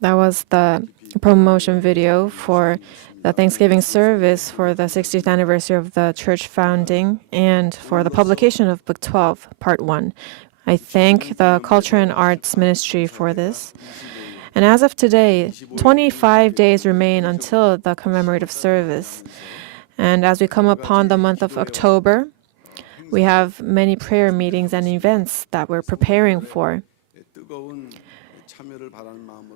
That was the promotion video for the Thanksgiving service for the 60th anniversary of the church founding and for the publication of Book 12, Part 1. I thank the Culture and Arts Ministry for this. And as of today, 25 days remain until the commemorative service. And as we come upon the month of October, we have many prayer meetings and events that we're preparing for.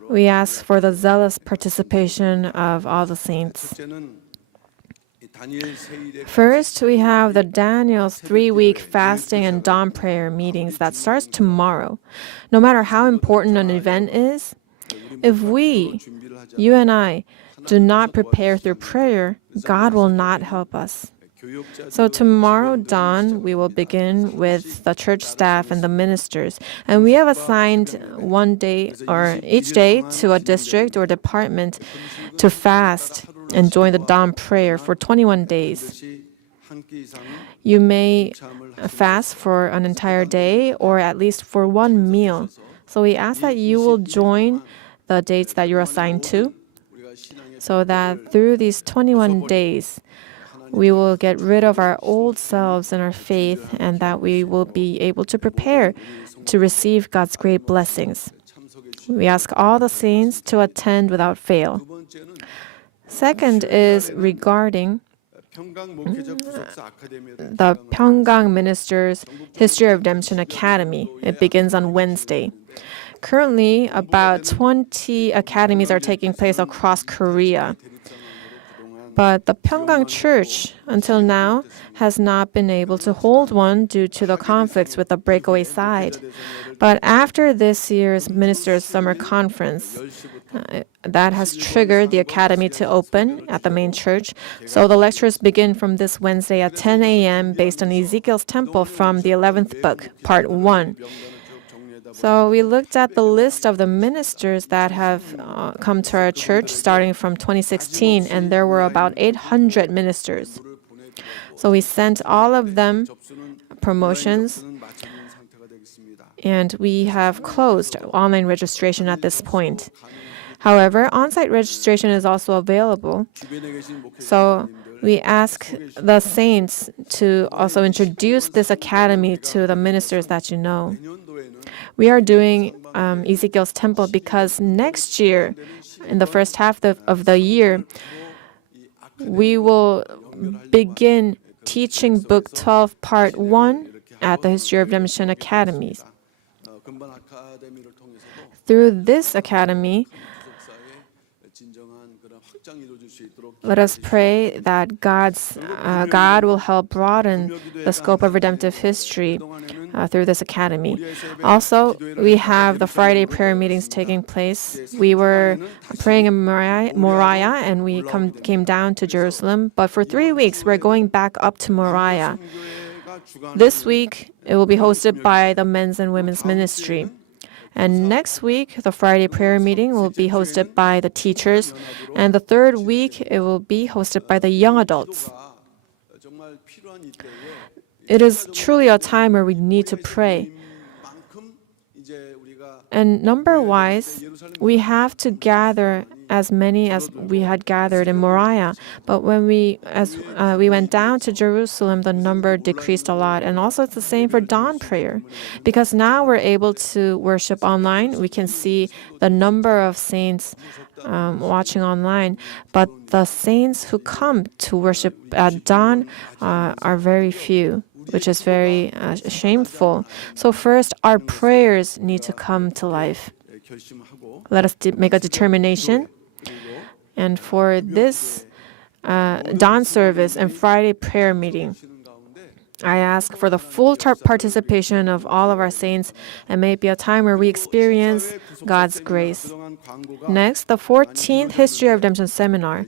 We ask for the zealous participation of all the saints. First, we have the Daniel's 3-week fasting and dawn prayer meetings that starts tomorrow. No matter how important an event is, if you and I, do not prepare through prayer, God will not help us. So tomorrow dawn, we will begin with the church staff and the ministers. And we have assigned one day or each day to a district or department to fast and join the dawn prayer for 21 days. You may fast for an entire day or at least for one meal. So we ask that you will join the dates that you're assigned to so that through these 21 days, we will get rid of our old selves and our faith, and that we will be able to prepare to receive God's great blessings. We ask all the saints to attend without fail. Second is regarding the Pyungkang Ministers History of Redemption Academy. It begins on Wednesday. Currently, about 20 academies are taking place across Korea. But the Pyungkang Church, until now, has not been able to hold one due to the conflicts with the breakaway side. But after this year's Ministers' Summer Conference, that has triggered the academy to open at the main church. So the lectures begin from this Wednesday at 10 a.m. based on Ezekiel's temple from the 11th book, Part 1. So we looked at the list of the ministers that have come to our church starting from 2016, and there were about 800 ministers. So we sent all of them promotions, and we have closed online registration at this point. However, on-site registration is also available. So we ask the saints to also introduce this academy to the ministers that you know. We are doing Ezekiel's temple because next year, in the first half of the year, we will begin teaching Book 12, Part 1 at the History of Redemption Academy. Through this academy, let us pray that God will help broaden the scope of redemptive history through this academy. Also, we have the Friday prayer meetings taking place. We were praying in Moriah, and we came down to Jerusalem. But for 3 weeks, we're going back up to Moriah. This week, it will be hosted by the men's and women's ministry. And next week, the Friday prayer meeting will be hosted by the teachers. And the third week, it will be hosted by the young adults. It is truly a time where we need to pray. And number-wise, we have to gather as many as we had gathered in Moriah. But when we went down to Jerusalem, the number decreased a lot. And also it's the same for dawn prayer. Because now we're able to worship online. We can see the number of saints watching online. But the saints who come to worship at dawn are very few, which is very shameful. So first, our prayers need to come to life. Let us make a determination. And for this dawn service and Friday prayer meeting, I ask for the full participation of all of our saints, and may it be a time where we experience God's grace. Next, the 14th History of Redemption Seminar.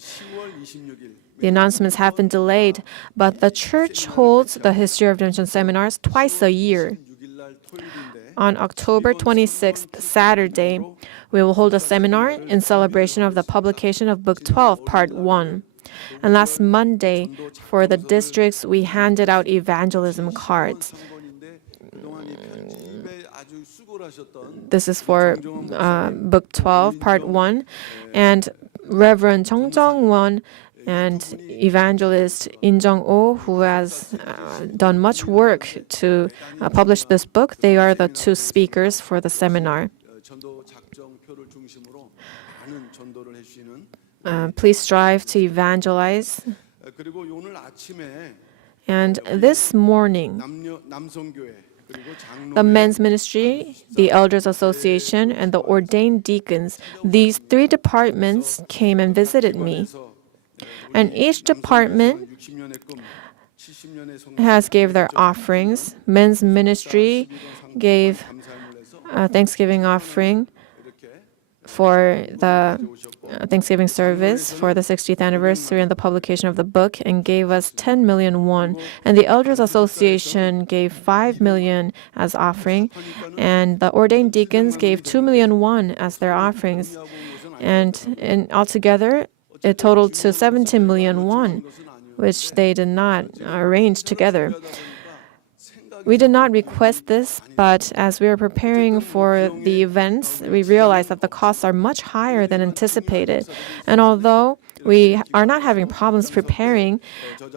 The announcements have been delayed, but the church holds the History of Redemption seminars twice a year. On October 26th, Saturday, we will hold a seminar in celebration of the publication of Book 12, Part 1. And last Monday, for the districts, we handed out evangelism cards. This is for Book 12, Part 1. And Reverend Chung Jung-won and Evangelist In Jung-oh, who has done much work to publish this book, they are the two speakers for the seminar. Please strive to evangelize. And this morning, the men's ministry, the elders association, and the ordained deacons, these three departments came and visited me. And each department has gave their offerings. Men's ministry gave a Thanksgiving offering for the Thanksgiving service for the 60th anniversary and the publication of the book, and gave us 10 million won. And the Elders Association gave 5 million as offering, and the ordained deacons gave 2 million won as their offerings. And altogether, it totaled to 17 million won, which they did not arrange together. We did not request this, but as we were preparing for the events, we realized that the costs are much higher than anticipated. And although we are not having problems preparing,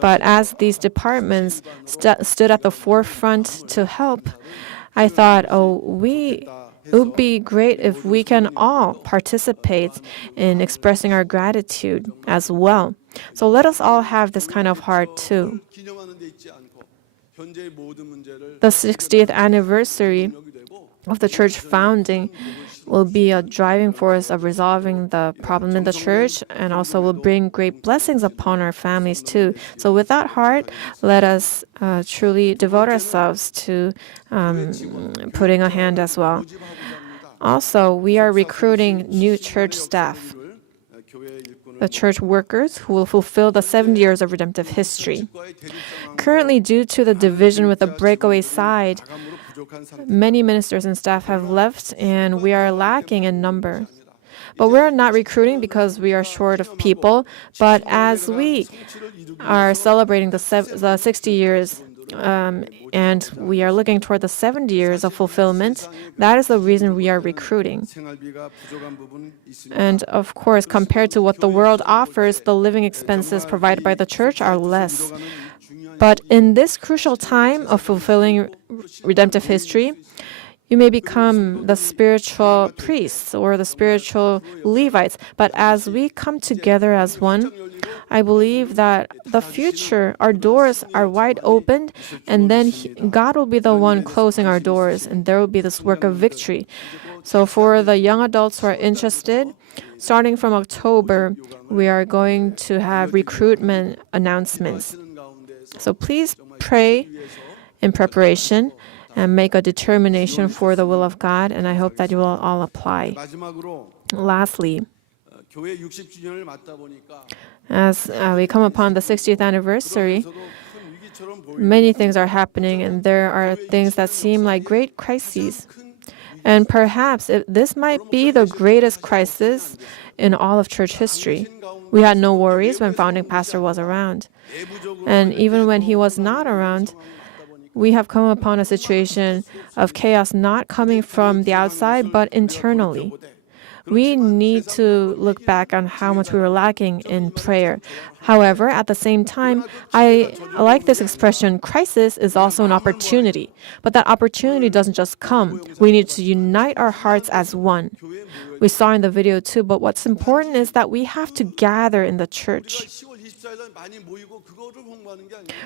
but as these departments stood at the forefront to help, I thought, it would be great if we can all participate in expressing our gratitude as well. So let us all have this kind of heart too. The 60th anniversary of the church founding will be a driving force of resolving the problem in the church, and also will bring great blessings upon our families too. So with that heart, let us truly devote ourselves to putting a hand as well. Also, we are recruiting new church staff, the church workers who will fulfill the 70 years of redemptive history. Currently, due to the division with the breakaway side, many ministers and staff have left, and we are lacking in number. But we're not recruiting because we are short of people, but as we are celebrating the 60 years and we are looking toward the 70 years of fulfillment, that is the reason we are recruiting. And of course, compared to what the world offers, the living expenses provided by the church are less. But in this crucial time of fulfilling redemptive history, you may become the spiritual priests or the spiritual Levites. But as we come together as one, I believe that the future, our doors are wide open, and then God will be the one closing our doors, and there will be this work of victory. So for the young adults who are interested, starting from October, we are going to have recruitment announcements. So please pray in preparation and make a determination for the will of God, and I hope that you will all apply. Lastly, as we come upon the 60th anniversary, many things are happening, and there are things that seem like great crises. And perhaps this might be the greatest crisis in all of church history. We had no worries when founding pastor was around. And even when he was not around, we have come upon a situation of chaos not coming from the outside, but internally. We need to look back on how much we were lacking in prayer. However, at the same time, I like this expression, crisis is also an opportunity. But that opportunity doesn't just come. We need to unite our hearts as one. We saw in the video too, but what's important is that we have to gather in the church.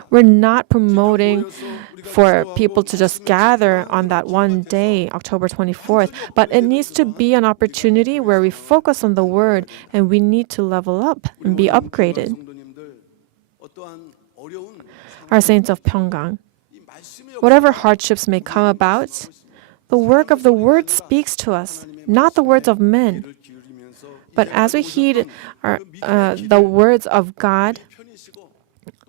We're not promoting for people to just gather on that one day, October 24th, but it needs to be an opportunity where we focus on the Word, and we need to level up and be upgraded. Our saints of Pyungkang, whatever hardships may come about, the work of the Word speaks to us, not the words of men. But as we heed the words of God,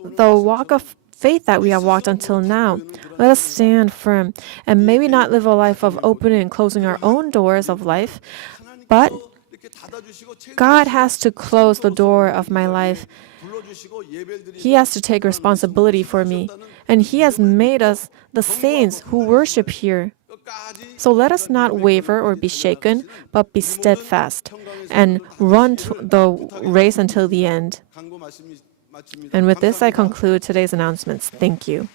the walk of faith that we have walked until now, let us stand firm and maybe not live a life of opening and closing our own doors of life, but God has to close the door of my life. He has to take responsibility for me, and He has made us the saints who worship here So let us not waver or be shaken, but be steadfast and run the race until the end. And with this, I conclude today's announcements. Thank you.